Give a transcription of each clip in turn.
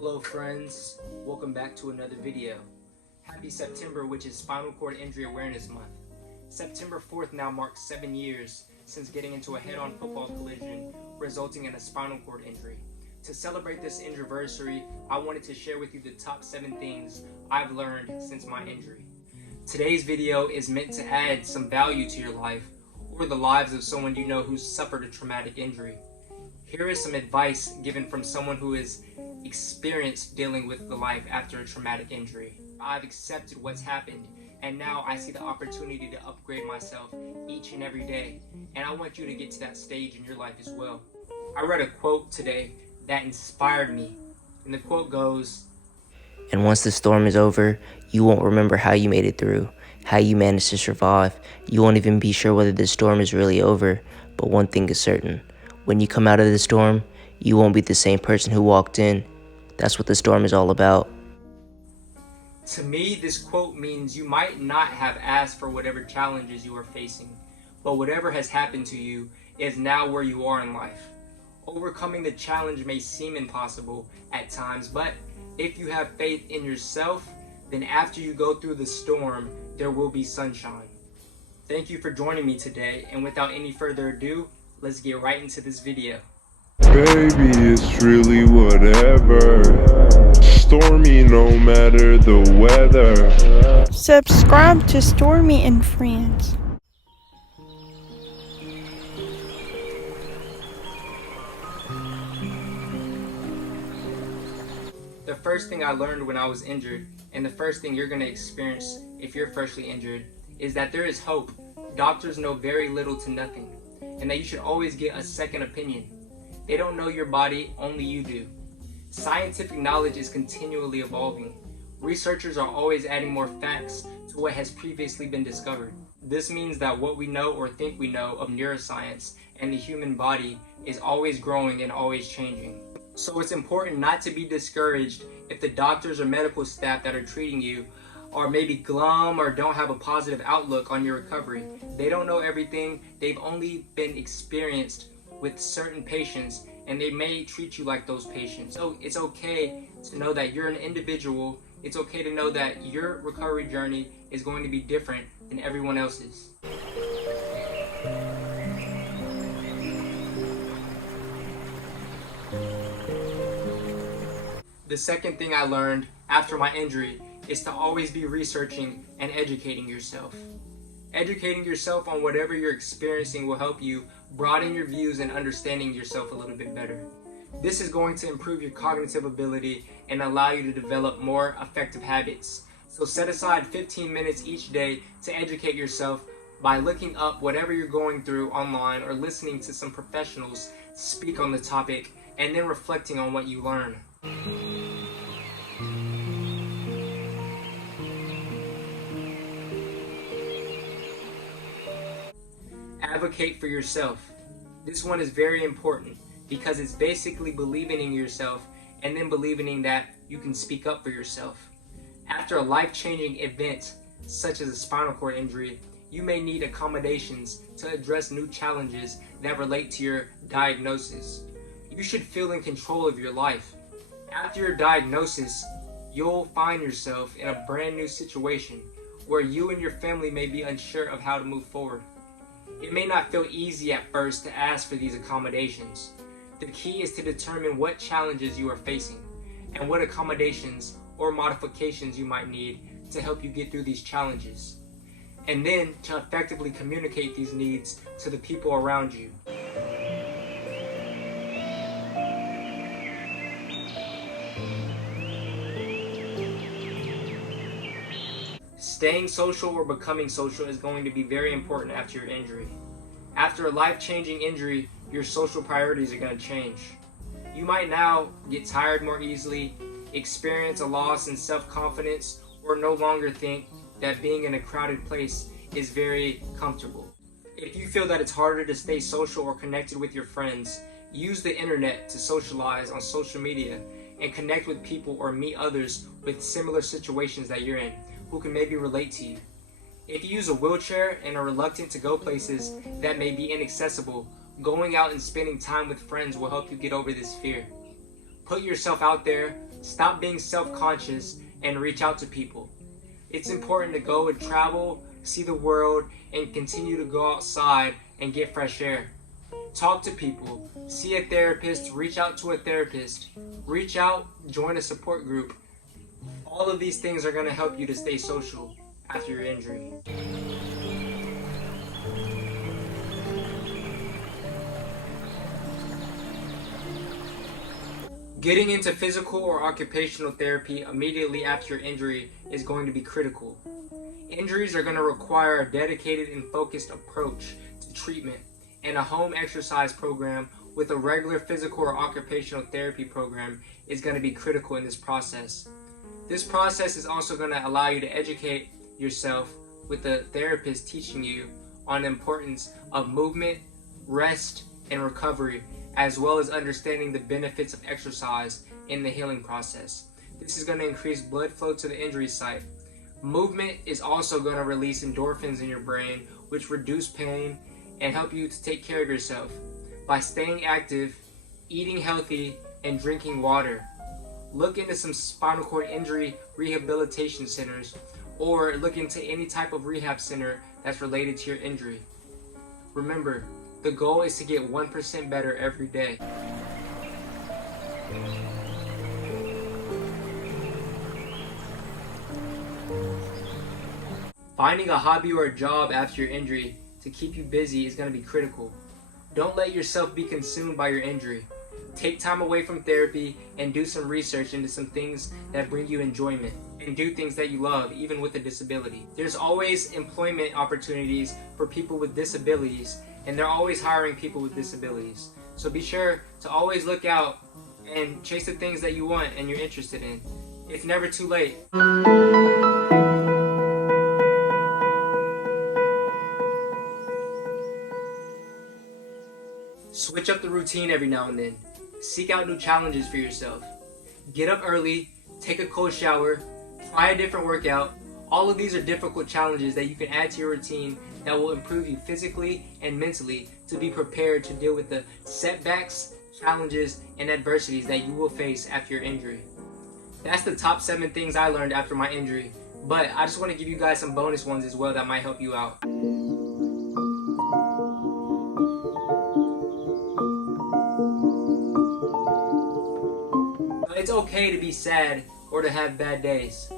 Hello friends, welcome back to another video. Happy September, which is Spinal Cord Injury Awareness Month. September 4th now marks 7 years since getting into a head-on football collision resulting in a spinal cord injury. To celebrate this injuryversary, I wanted to share with you the top 7 things I've learned since my injury. Today's video is meant to add some value to your life or the lives of someone you know who's suffered a traumatic injury. Here is some advice given from someone who has experienced dealing with the life after a traumatic injury. I've accepted what's happened, and now I see the opportunity to upgrade myself each and every day, and I want you to get to that stage in your life as well. I read a quote today that inspired me, and the quote goes, "And once the storm is over, you won't remember how you made it through, how you managed to survive. You won't even be sure whether the storm is really over, but one thing is certain. When you come out of the storm, you won't be the same person who walked in. That's what the storm is all about." To me, this quote means you might not have asked for whatever challenges you are facing, but whatever has happened to you is now where you are in life. Overcoming the challenge may seem impossible at times, but if you have faith in yourself, then after you go through the storm, there will be sunshine. Thank you for joining me today, and without any further ado, let's get right into this video. Baby, it's really whatever. Stormy no matter the weather. Subscribe to Stormy and Friends. The first thing I learned when I was injured, and the first thing you're going to experience if you're freshly injured, is that there is hope. Doctors know very little to nothing, and that you should always get a second opinion. They don't know your body, only you do. Scientific knowledge is continually evolving. Researchers are always adding more facts to what has previously been discovered. This means that what we know or think we know of neuroscience and the human body is always growing and always changing. So it's important not to be discouraged if the doctors or medical staff that are treating you are maybe glum or don't have a positive outlook on your recovery. They don't know everything. They've only been experienced with certain patients, and they may treat you like those patients. So it's okay to know that you're an individual. It's okay to know that your recovery journey is going to be different than everyone else's. The second thing I learned after my injury is to always be researching and educating yourself. Educating yourself on whatever you're experiencing will help you broaden your views and understanding yourself a little bit better. This is going to improve your cognitive ability and allow you to develop more effective habits. So set aside 15 minutes each day to educate yourself by looking up whatever you're going through online or listening to some professionals speak on the topic and then reflecting on what you learn. Advocate for yourself. This one is very important because it's basically believing in yourself and then believing that you can speak up for yourself. After a life-changing event such as a spinal cord injury, you may need accommodations to address new challenges that relate to your diagnosis. You should feel in control of your life. After your diagnosis, you'll find yourself in a brand new situation where you and your family may be unsure of how to move forward. It may not feel easy at first to ask for these accommodations. The key is to determine what challenges you are facing and what accommodations or modifications you might need to help you get through these challenges, and then to effectively communicate these needs to the people around you. Staying social or becoming social is going to be very important after your injury. After a life-changing injury, your social priorities are going to change. You might now get tired more easily, experience a loss in self-confidence, or no longer think that being in a crowded place is very comfortable. If you feel that it's harder to stay social or connected with your friends, use the internet to socialize on social media and connect with people or meet others with similar situations that you're in, who can maybe relate to you. If you use a wheelchair and are reluctant to go places that may be inaccessible, going out and spending time with friends will help you get over this fear. Put yourself out there, Stop being self-conscious and reach out to people. It's important to go and travel, see the world, and continue to go outside and get fresh air. Talk to people, see a therapist, reach out to a therapist, reach out, join a support group. All of these things are going to help you to stay social after your injury. Getting into physical or occupational therapy immediately after your injury is going to be critical. Injuries are going to require a dedicated and focused approach to treatment, and a home exercise program with a regular physical or occupational therapy program is going to be critical in this process. This process is also going to allow you to educate yourself with the therapist teaching you on the importance of movement, rest, and recovery, as well as understanding the benefits of exercise in the healing process. This is going to increase blood flow to the injury site. Movement is also going to release endorphins in your brain, which reduce pain and help you to take care of yourself by staying active, eating healthy, and drinking water. Look into some spinal cord injury rehabilitation centers, or look into any type of rehab center that's related to your injury. Remember, the goal is to get 1% better every day. Finding a hobby or a job after your injury to keep you busy is going to be critical. Don't let yourself be consumed by your injury. Take time away from therapy and do some research into some things that bring you enjoyment, and do things that you love, even with a disability. There's always employment opportunities for people with disabilities, and they're always hiring people with disabilities. So be sure to always look out and chase the things that you want and you're interested in. It's never too late. Switch up the routine every now and then. Seek out new challenges for yourself. Get up early, take a cold shower, try a different workout. All of these are difficult challenges that you can add to your routine that will improve you physically and mentally to be prepared to deal with the setbacks, challenges, and adversities that you will face after your injury. That's the top 7 things I learned after my injury, but I just want to give you guys some bonus ones as well that might help you out. It's okay to be sad or to have bad days.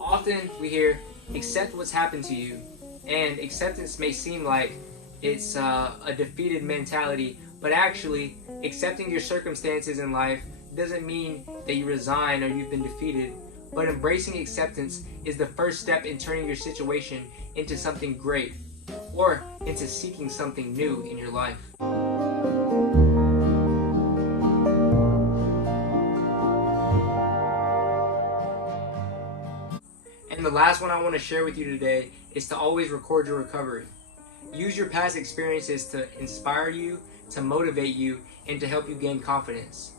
Often we hear, accept what's happened to you, and acceptance may seem like it's a defeated mentality, but actually accepting your circumstances in life doesn't mean that you resign or you've been defeated, but embracing acceptance is the first step in turning your situation into something great, or into seeking something new in your life. And the last one I want to share with you today is to always record your recovery. Use your past experiences to inspire you, to motivate you, and to help you gain confidence.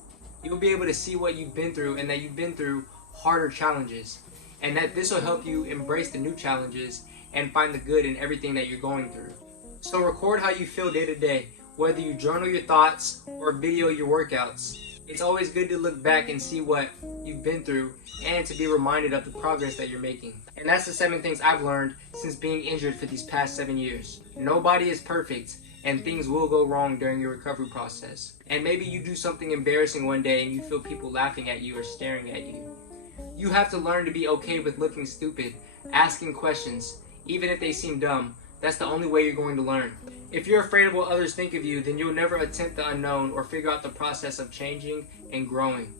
You'll be able to see what you've been through and that you've been through harder challenges, and that this will help you embrace the new challenges and find the good in everything that you're going through. So record how you feel day to day, whether you journal your thoughts or video your workouts. It's always good to look back and see what you've been through and to be reminded of the progress that you're making. And that's the 7 things I've learned since being injured for these past 7 years. Nobody is perfect, and things will go wrong during your recovery process. And maybe you do something embarrassing one day and you feel people laughing at you or staring at you. You have to learn to be okay with looking stupid, asking questions, even if they seem dumb. That's the only way you're going to learn. If you're afraid of what others think of you, then you'll never attempt the unknown or figure out the process of changing and growing.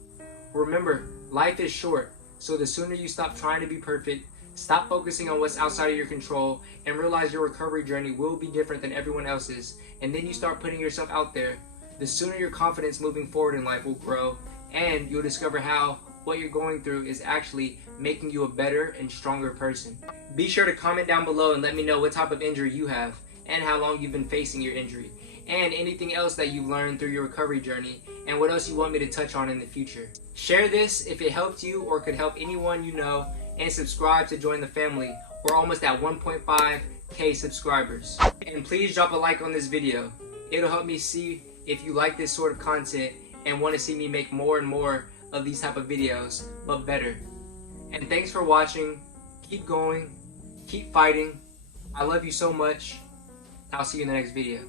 Remember, life is short, so the sooner you stop trying to be perfect, stop focusing on what's outside of your control, and realize your recovery journey will be different than everyone else's, and then you start putting yourself out there, the sooner your confidence moving forward in life will grow, and you'll discover how what you're going through is actually making you a better and stronger person. Be sure to comment down below and let me know what type of injury you have and how long you've been facing your injury, and anything else that you've learned through your recovery journey, and what else you want me to touch on in the future. Share this if it helped you or could help anyone you know, and subscribe to join the family. We're almost at 1.5K subscribers. And please drop a like on this video. It'll help me see if you like this sort of content and want to see me make more and more of these type of videos, but better. And thanks for watching. Keep going, keep fighting. I love you so much. I'll see you in the next video.